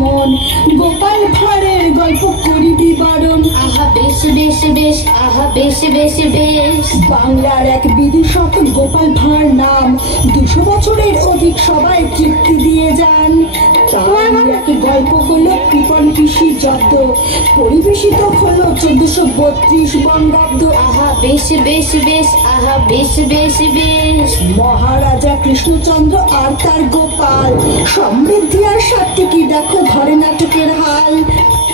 মন, গোপাল ভাঁড়ের গল্প করি বিবরণ। আহা বেশ বেশ বেশ, আহা বেশ বেশ বেশ। বাংলার এক বিদূষক গোপাল ভাঁড় নাম, 200 বছরের অধিক সবাই তৃপ্তি দিয়ে যান। তার এক গল্প হলো কৃপণ পিসি যত, পরিবেশিত হলো 1432 বঙ্গাব্দ। আহা বেশ বেশ বেশ, আহা বেশ বেশ বেশ। মহারাজা কৃষ্ণচন্দ্র আর তার গোপাল, সমৃদ্ধি আর সাত্বিকী দেখো ঘরে নাটকের হাল।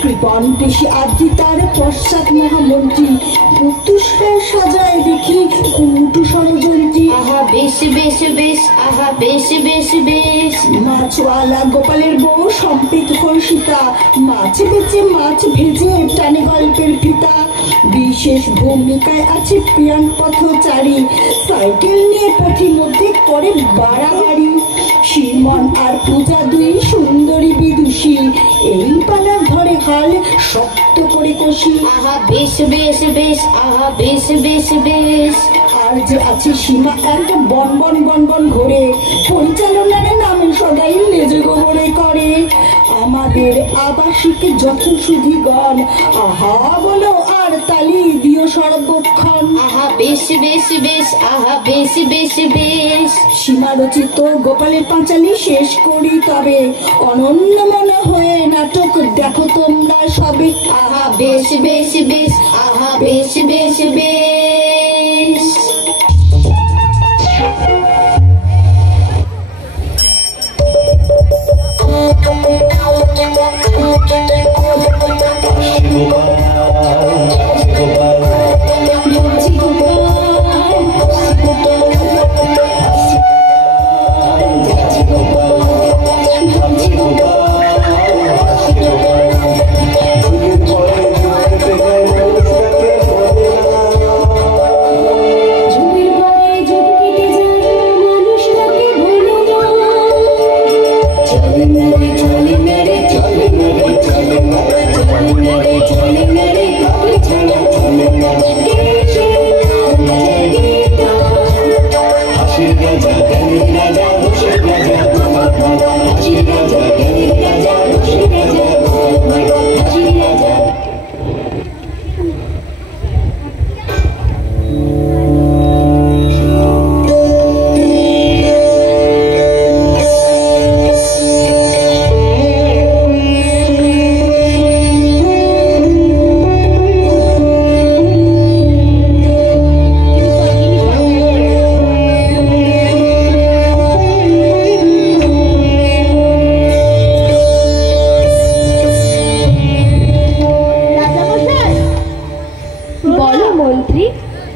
কৃপণ পিসি আদি তার পশ্চাৎ মহামন্ত্রী, পুতুষরা সাজায় দেখি কুটু ষড়যন্ত্রী। আহা বেশ বেশ বেশ, আহা বেশ বেশ বেশ। মাছওয়ালা গোপালের বউ সম্পিত হর্ষিতা, মাছ বেচে মাছ ভেজে টানে গল্পের ফিতা। বিশেষ ভূমিকায় আছে প্রিয়ান পথচারী, সাইকেল নিয়ে পথির মধ্যে করে বাড়াবাড়ি। শ্রীমন আর পূজা দুই সুন্দরী বিদুষী, এই পালার ঘরে হাল শক্ত করে কষি। আহা বেশ বেশ বেশ, আহা বেশ বেশ বেশ। আর যে আছে সীমা এক বন বন বন বন ঘোরে, পরিচালনার নামে সদাই লেজে গোবরে করে। আমাদের আবাসিক যত সুধীগণ, আহা বলো আর তালি দিও সর্বক্ষণ। আহা বেশ বেশ বেশ, আহা বেশ বেশ বেশ। সীমা রচিত গোপালের পাঁচালী শেষ করি তবে, অনন্য মনে হয়ে নাটক দেখো তোমরা সবে। আহা বেশ বেশ বেশ, আহা বেশ বেশ বেশ।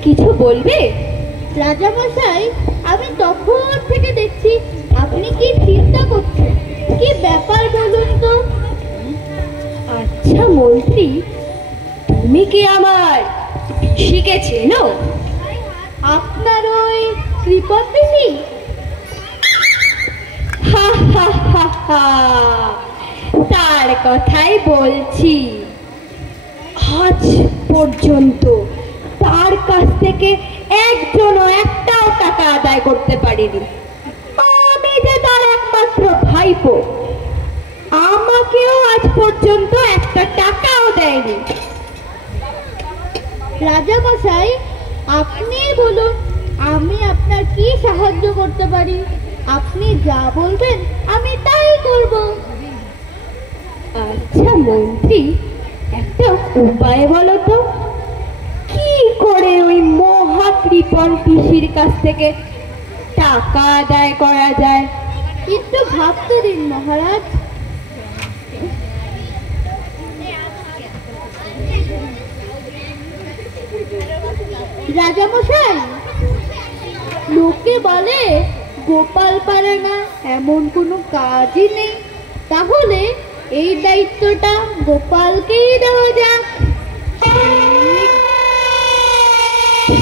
কিছু বলবে? রাজামশাই, আমি তখন থেকে দেখছি আপনি কি চিন্তা করছেন। কি ব্যাপার বলুন তো? আচ্ছা মন্ত্রী, তুমি কি আমার শিখেছেন আপনার ওই কৃপণ পিসি? হা হা হা হা, তার কথাই বলছি। আজ পর্যন্ত তার কাছ থেকে একজনও একটাও টাকা আদায় করতে পারেনি। আমি যে তার একমাত্র ভাইপো, আমাকেও আজ পর্যন্ত একটা টাকাও দেয়নি। রাজামশাই, আপনি বলুন আমি আপনার কি সাহায্য করতে পারি? আপনি যা বলবেন আমি তাই করব। আচ্ছা মন্ত্রী, একটা উপায় বলো তো, কি করে ওই মহাকৃপণ পিসির কাছ থেকে টাকা আদায় করা যায়? একটু ভাবতে দিন মহারাজ। রাজামশাই, লোকে বলে গোপাল পারে না এমন কোনো কাজই নেই, তাহলে এই দায়িত্বটা গোপালকেই দেওয়া যাক।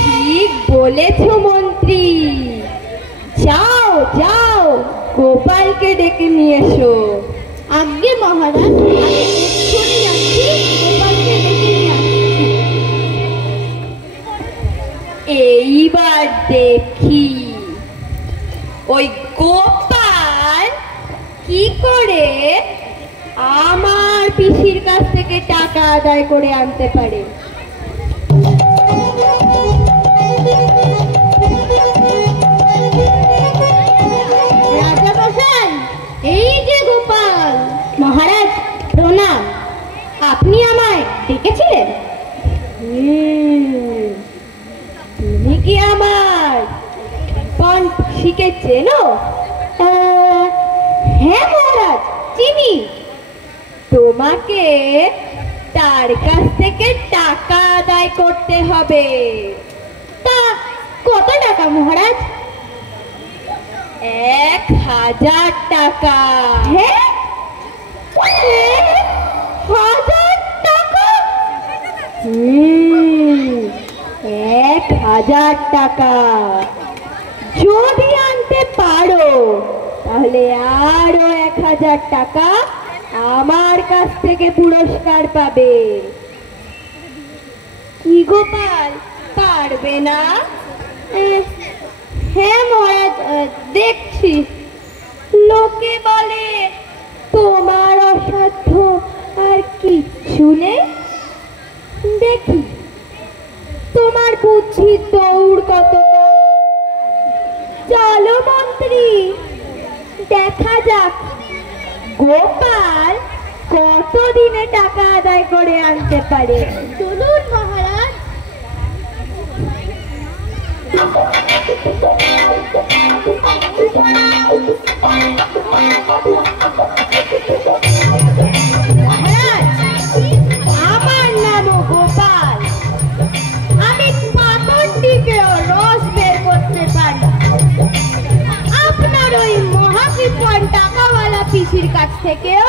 ঠিক বলেছ মন্ত্রী, যাও যাও গোপালকে ডেকে নিয়ে এসো। আজ্ঞে মহারাজ, আমি এক্ষুনি যাচ্ছি, গোপালকে ডেকে নিয়ে আসছি। এইবার দেখি ওই গোপাল কি করে আমার পিসির কাছ থেকে টাকা আদায় করে আনতে পারে। রাজামশাই, এই যে গোপাল। মহারাজ প্রণাম, আপনি আমায় ডেকেছিলেন? তুমি কি আমার পিসিকে চেনো? হ্যাঁ মহারাজ, চিনি। তোমাকে তার কাছ থেকে টাকা আদায় করতে হবে। তা কত টাকা মহারাজ? 1000 টাকা। হ্যাঁ, 1000 টাকা? 1000 টাকা যদি আনতে পারো তাহলে আরো 1000 টাকা আমার কাছ থেকে পুরস্কার পাবে। কি গোপাল, পারবে না? হ্যাঁ মহারাজ, দেখছি। লোকে বলে তোমার অসাধ্য আর কিচ্ছু নেই। দেখি তোমার বুদ্ধির দৌড় কতটা। চলো মন্ত্রী, দেখা যাক গোপাল কতদিনে টাকা আদায় করে আনতে পারে। চলুন মহারাজ। আমার নাম গোপাল। আমি পাথর টিপেও রস বের করতে পারি। আপনার ওই মহাকৃপণ টাকাওয়ালা পিসির কাছ থেকেও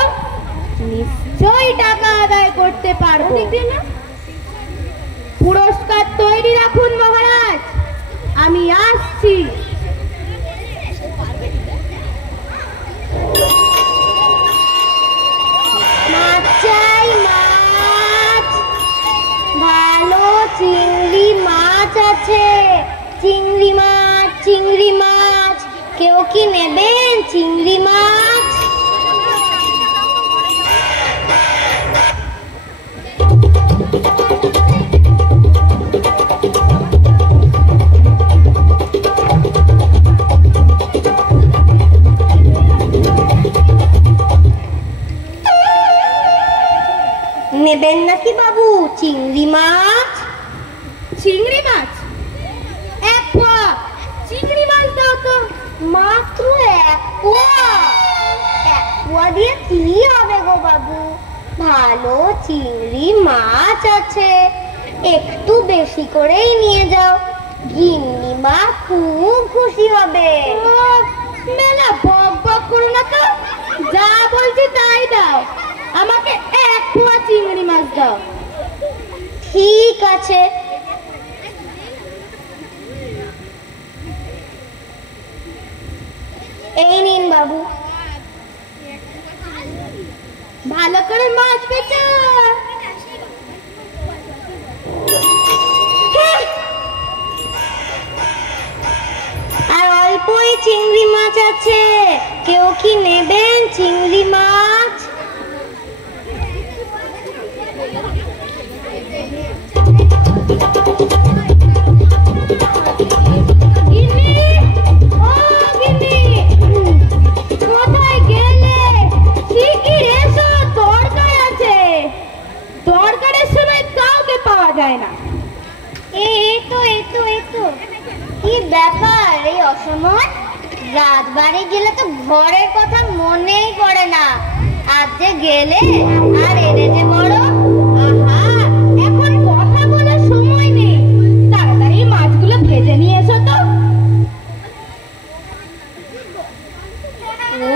নিশ্চয়ই টাকা আদায় করতে পারবো। পুরস্কার তৈরি রাখুন মহারাজ, আমি আসছি। মাছ চাই, মাছ। ভালো চিংড়ি মাছ আছে। চিংড়ি মাছ, চিংড়ি মাছ। কেউ কি নেবেন চিংড়ি মাছ? নেবেন নাকি বাবু চিংড়ি মাছ? চিংড়ি মাছ? এক পোয়া চিংড়ি মাছ দাও তো। মাত্র এক পোয়া? এক পোয়া দিয়ে কি হবে গো বাবু? ভালো চিংড়ি মাছ আছে, একটু বেশি করেই নিয়ে যাও। গিন্নি মা খুব খুশি হবে। মেলা বক বক করো না তো, যা বলছি তাই দাও। আমাকে এক পোয়া চিংড়ি মাছ দাও। ঠিক আছে। এই নিন বাবু। ভালো করে মাছ বেচো। আর অল্পই চিংড়ি মাছ আছে, কেউ কি নেবেন চিংড়ি মাছ? কোথায় গেলে? শিগগির এসো, দরকার আছে। দরকারের সময় কাউকে পাওয়া যায় না। এতো কি ব্যাপার এই অসময়? রাত বাড়ি গেলে তো ঘরের কথা মনেই পড়ে না। আজ যে গেলে আর এলে যে বড়। আহা, এখন কথা বলার সময় নেই। তাড়াতাড়ি মাছগুলো ভেজে নিয়ে এসো তো।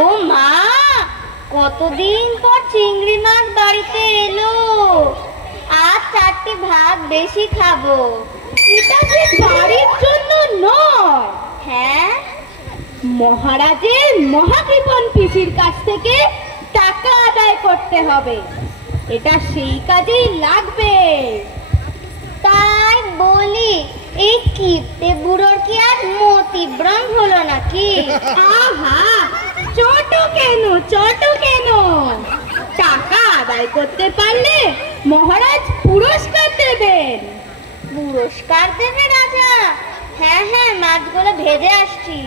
ও মা, কতদিন পর চিংড়ি মাছ বাড়িতে এলো। আজ 4টি ভাগ বেশি খাবো। এটা যে বাড়ির জন্য নয়। হ্যাঁ, মহারাজের মহাকৃপণ পিসির কাছ থেকে টাকা আদায় করতে হবে। এটা সেই কাজেই লাগবে। তাই বলি, এই কিপ্টে বুড়োর কি আর মতিভ্রম হলো নাকি? আহা, ছোট কেন আদায় করতে পারলে মহারাজ পুরস্কার দেবেন। পুরস্কার দেবে রাজা? হ্যাঁ হ্যাঁ, মাছগুলো ভেজে আসছি।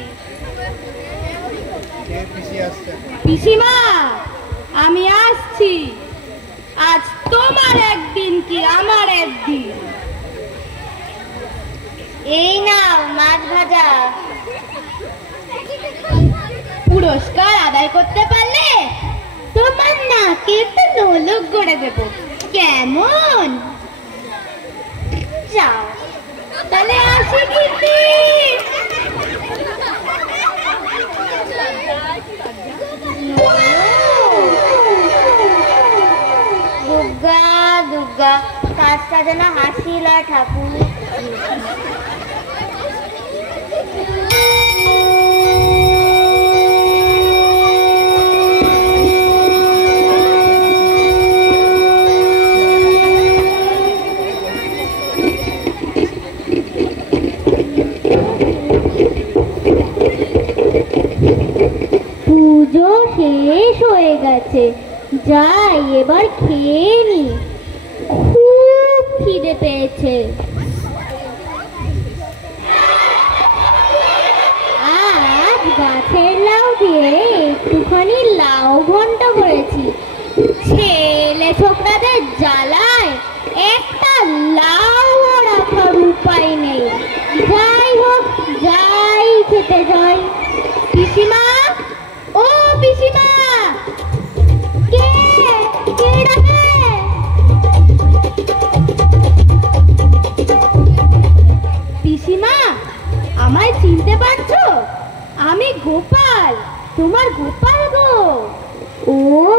পিসিমা, আমি আসছি। আজ তোমার একদিন কি আমার একদিন। এই নাও মাছ ভাজা। পুরস্কার আদায় করতে পারলে তোমার নাকে তো নোলক গড়ে দেব, কেমন? যাও তাহলে আসি কিন্তু। দুর্গা দুর্গা, কাজটা যেন হাসি লয় ঠাকুর। পুজো শেষ হয়ে গেছে, যাই এবার খেয়ে নি, খুব খিদে পেয়েছে। আজ গাছের লাউ দিয়ে একটুখানি লাউ ঘন্ট করেছি। ছেলে ছোকরাদের জ্বালায় একটা লাউ রাখার উপায় নেই। যাই হোক, যাই খেতে যাই। পিসিমা, ও পিসিমা, কে কে ডাকে? পিসিমা, আমায় চিনতে পারছো? আমি গোপাল, তোমার গোপাল গো। ও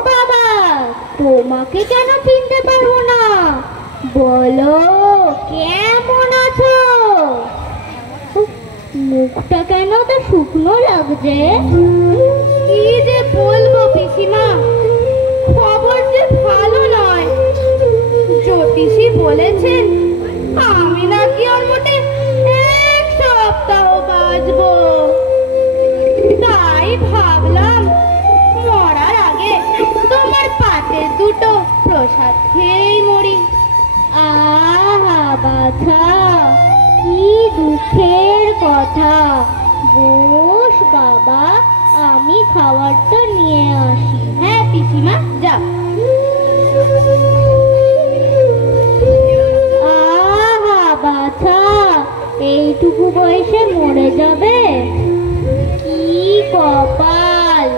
বাবা, তোমাকে কেন চিনতে পারবো না? বলো, কেমন আছো? মুখটা কেন তো শুকনো লাগছে? কি যে বলবো পিসিমা, খবর যে ভালো নয়। জ্যোতিষী বলেছেন আমি নাকি ওর মোটে 1 সপ্তাহ বাঁচবো। তাই ভাবলাম মরার আগে তোমার পাতে দুটো প্রসাদ খেয়েই মরি। আহা বাছা, কি দুঃখের কথা। বস বাবা, আমি খাবারটা নিয়ে আসি। হ্যাঁ পিসিমা, যাও। আহা বাছা, এইটুকু বয়সে মরে যাবে? কি কপাল।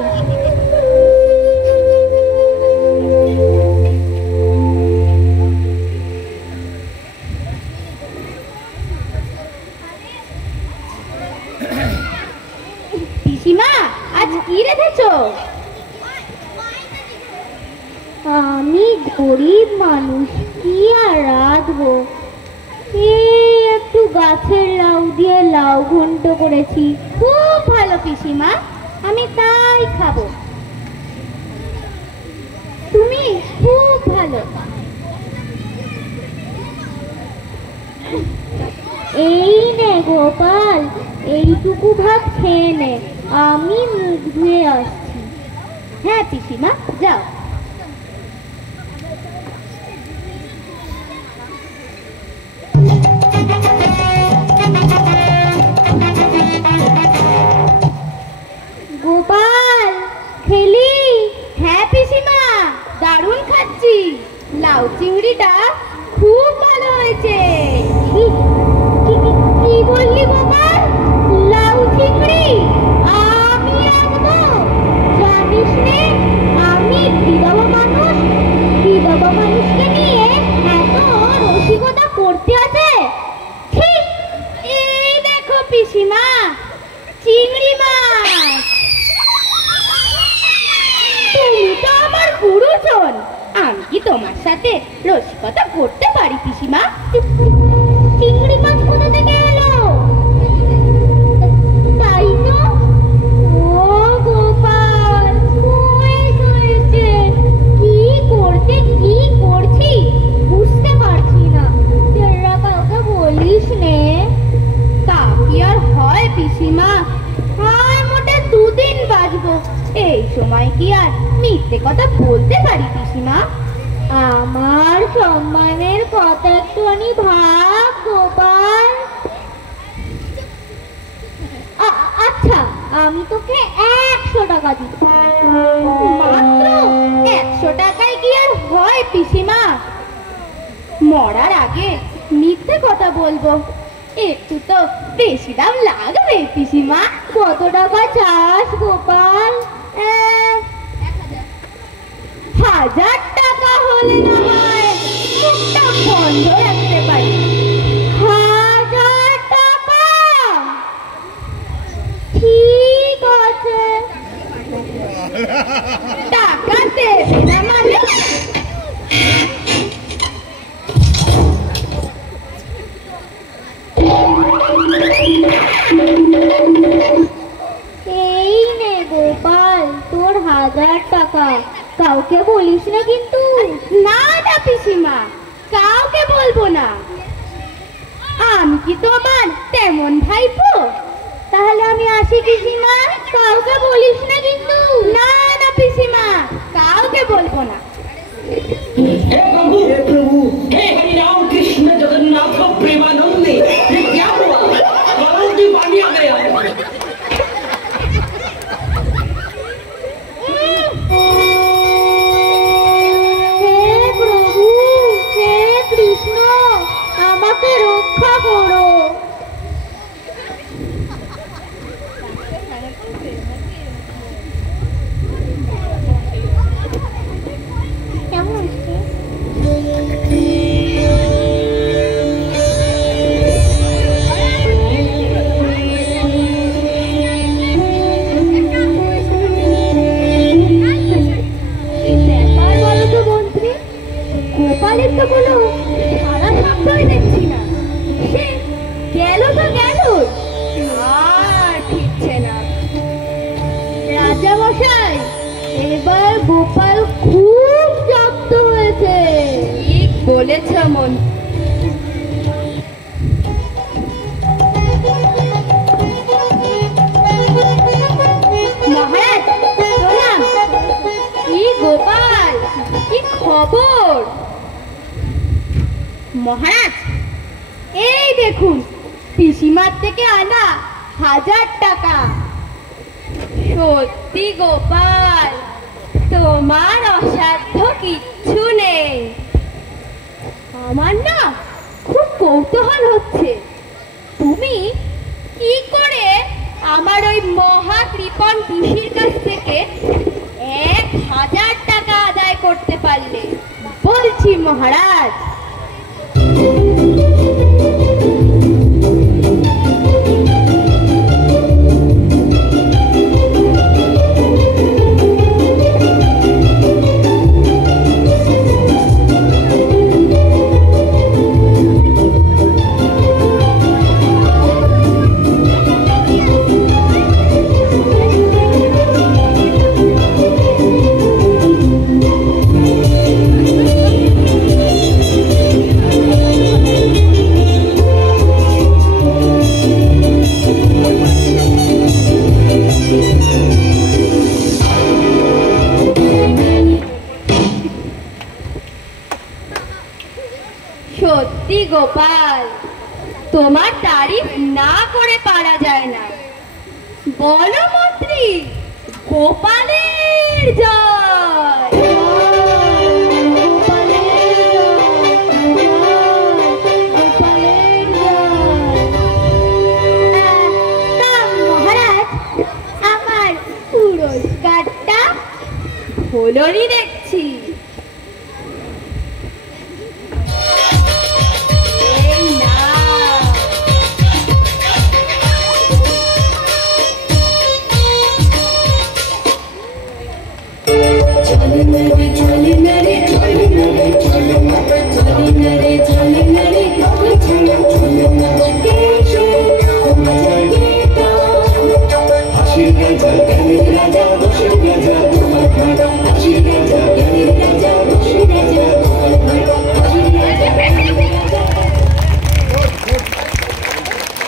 পিসিমা, আজ কি রেখেছো? আমি গরিব মানুষ, কি আর রাঁধবো। এই একটু গাছের লাউ দিয়ে লাউ ঘন্ট করেছি। খুব ভালো পিসিমা, আমি তাই খাবো। তুমি খুব ভালো। এই নে গোপাল, এইটুকু ভাত খেয়ে নে, আমি মুখ ধুয়ে আসছি। হ্যাঁ পিসিমা, যাও। গোপাল, খেলি? হ্যাঁ পিসিমা, দারুণ খাচ্ছি। লাউ চিংড়িটা খুব ভালো হয়েছে। কি বললি গোপাল? লাউ চিংড়ি আমি রাখবো? জানিস নে, আমি বিধবা মানুষ। বিধবা মানুষকে নিয়ে এত রসিকতা করতে আছে? ঠিক, এই দেখো পিসিমা, চিংড়ি মাছ। তুমি তো আমার গুরুজন, আমি কি তোমার সাথে রসিকতা করতে পারি পিসিমা? চিংড়ি মাছ কোথা থেকে এলো? তাই তো। ও গোপাল, হয়েছে কি করতে কি করছি বুঝতে পারছি না। তোরা কাউকে বলিস নে? তা কি আর হয় পিসিমা, আর মোটে 2 দিন বাঁচবো। এই সময় কি আর মিথ্যে কথা বলতে পারি পিসিমা? সম্মানের কথা একটুখানি ভাব গোপাল। আচ্ছা, আমি তোকে 100 টাকা দিই। মাত্র 100 টাকায় কি আর হয় পিসিমা? মরার আগে মিথ্যে কথা বলবো, একটু তো বেশি দাম লাগবে পিসিমা। কত টাকা চাস গোপাল? 1000 টাকা হলে না হয় মুখটা বন্ধ রাখতে পারি। 1000 টাকা ঠিক আছে। টাকা দেবে না মানে? এই নে গোপাল তোর 1000 টাকা। কাউকে বলিস না কিন্তু। না না পিসিমা, কাউকে বলবো না। আমি কি তোমার তেমন ভাইপো? তাহলে আমি আসি পিসিমা, কাউকে বলিস না কিন্তু। না না পিসিমা, কাউকে বলবো না। हे प्रभु, हे हरि राम कृष्ण जगन्नाथ प्रेमानंदे, ये क्या हुआ? गलों की पानी आ गया। হে প্রভু, হে কৃষ্ণ, আমাকে রক্ষা করো। কেমন আছে? গোপালের তো কোনো সারা শব্দই দেখছি না। সে গেল তো গেল, আর ফিরছে না। রাজা মশাই, এবার গোপাল খুব জব্দ হয়েছে। ঠিক বলেছ মন্ত্রী। মহারাজ প্রণাম। কি গোপাল, কি খবর? মহারাজ, এই দেখুন পিসিমার থেকে আনা 1000 টাকা। সত্যি গোপাল, তোমার অসাধ্য কিচ্ছু নেই। আমার না খুব কৌতূহল হচ্ছে, তুমি কি করে আমার ওই মহাকৃপণ পিসির কাছ থেকে 1000 টাকা আদায় করতে পারলে? বলছি মহারাজ। সত্যি গোপাল, তোমার তারিফ না করে পারা যায় না। বলো মন্ত্রী, গোপালের জয়। মহারাজ, আমার পুরস্কারটা হলোনি দেখছি। এই নাও।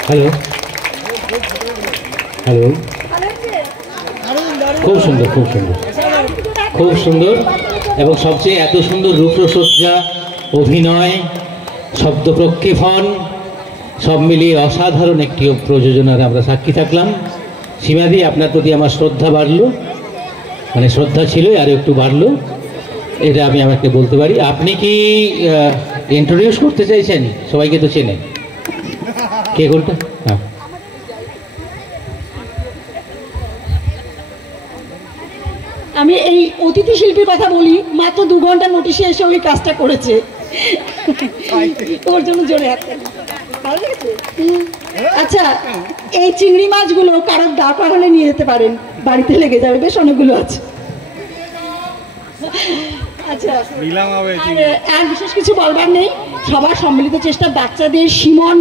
হ্যালো হ্যালো, খুব সুন্দর, খুব সুন্দর, খুব সুন্দর। এবং সবচেয়ে এত সুন্দর রূপসজ্জা অভিনয়, শব্দ প্রক্ষেপণ সব মিলিয়ে অসাধারণ একটি প্রযোজনার আমরা সাক্ষী থাকলাম। সীমাদি, আপনার প্রতি আমার শ্রদ্ধা বাড়লো, মানে শ্রদ্ধা ছিল আর একটু বাড়লো, এটা আমি আমাকে বলতে পারি। আপনি কি ইন্ট্রোডিউস করতে চাইছেন? সবাইকে তো চেনেন। কে কোনটা? হ্যাঁ, আমি এই অতিথি শিল্পীর কথা বলি, মাত্র 2 ঘন্টা নোটিশে এসে ওই কাজটা করেছে। ওর জন্য জোরে হাত তালি। ভালো লেগেছে? আচ্ছা, এই চিংড়ি মাছগুলো কারোর দরকার হলে নিয়ে যেতে পারেন, বাড়িতে লেগে যাবে, বেশ অনেকগুলো আছে। আচ্ছা, আর বিশেষ কিছু বলবার নেই। সবার সম্মিলিত চেষ্টা, বাচ্চাদের, সিমন